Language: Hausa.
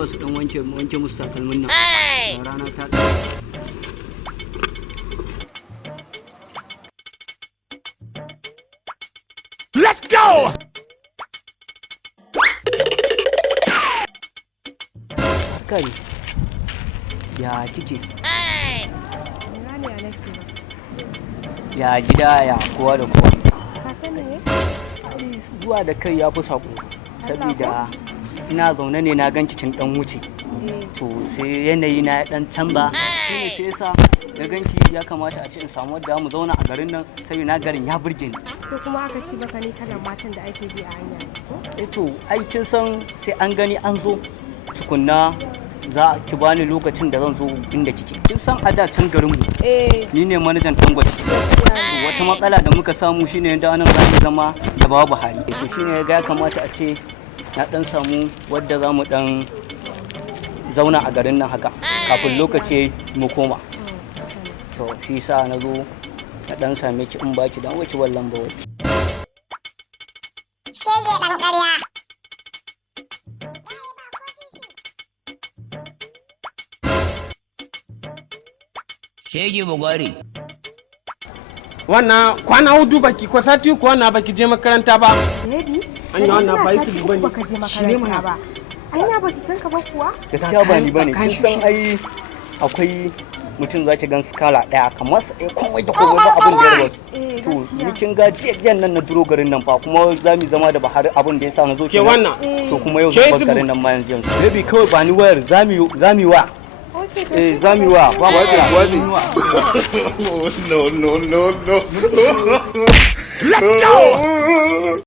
zuwa su dan wanke musu takalmin nan. Rana ta Let's go! Kai. Ya kike? Ya gida ya kowa da kowa. Zuwa da kai ya fi sako. Saboda ina zaune ne na ganki kin dan wuce. To sai yanayi na ya dan canza. Shine sai yasa da ganki ya kamata a ce in samu wadda mu zauna a garin nan saboda na garin ya burge ni. Sai kuma aka ci baka ni kalan matan da ake bi a hanya. To ai kin san sai an gani an zo tukunna za ki bani lokacin da zan zo inda kike. Kin san a da can garin mu ni ne manajan Dangwari. Wata matsala da muka samu shine da nan za mu zama da babu hali. To shine ya kamata a ce na dan samu wadda za mu dan zauna a garin nan haka kafin lokaci mu koma. To shi sa na zo na dan same ki in baki dan wace wallan ba wai. Shege dan ƙarya. Shege bugwari. Wannan kwana hudu baki ko sati ko wannan baki je makaranta ba. Baby, An yi wannan ba yi bane. baka je makaranta ba. Ai na baki san ka ba kuwa? Gaskiya ba ni bane. Kin san ai akwai mutum zaki gan skala daya kamar sai komai da komai ba abin da ya rabu. To ni kin ga jiyan nan na duro garin nan fa kuma za mu zama da Bahari abin da yasa na zo Ke wannan. to kuma yau zan bar garin nan ma yanzu. Baby kawai ba ni wayar za mu yi wa. Za mu yi wa ba ba zai. No. Let's go!